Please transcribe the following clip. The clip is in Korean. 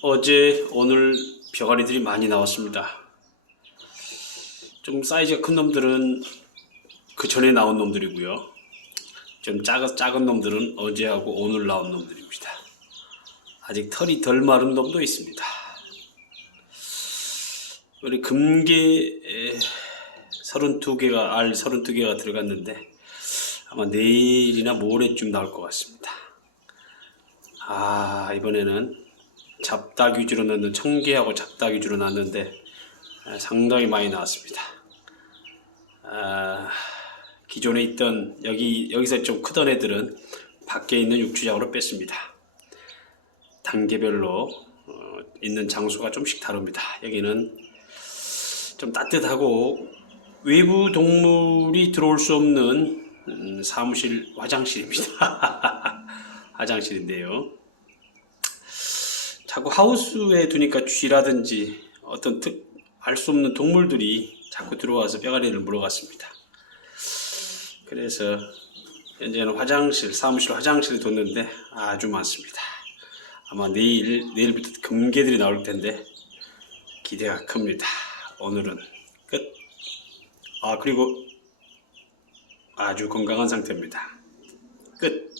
어제 오늘 벼가리들이 많이 나왔습니다. 좀 사이즈가 큰 놈들은 그 전에 나온 놈들이고요. 좀 작은, 작은 놈들은 어제하고 오늘 나온 놈들입니다. 아직 털이 덜 마른 놈도 있습니다. 우리 금괴 32개가 알 32개가 들어갔는데 아마 내일이나 모레쯤 나올 것 같습니다. 아 이번에는 잡닭 위주로 넣는 청개하고 잡닭 위주로 넣었는데 아, 상당히 많이 나왔습니다. 아, 기존에 있던 여기 여기서 좀 크던 애들은 밖에 있는 육주장으로 뺐습니다. 단계별로 어, 있는 장소가 좀씩 다릅니다. 여기는 좀 따뜻하고 외부 동물이 들어올 수 없는 음, 사무실 화장실입니다. 화장실인데요. 자꾸 하우스에 두니까 쥐라든지 어떤 알 수 없는 동물들이 자꾸 들어와서 뼈가리를 물어갔습니다. 그래서 현재는 화장실, 사무실 화장실에 뒀는데 아주 많습니다. 아마 내일, 내일부터 금괴들이 나올 텐데 기대가 큽니다. 오늘은 끝. 아, 그리고 아주 건강한 상태입니다. 끝.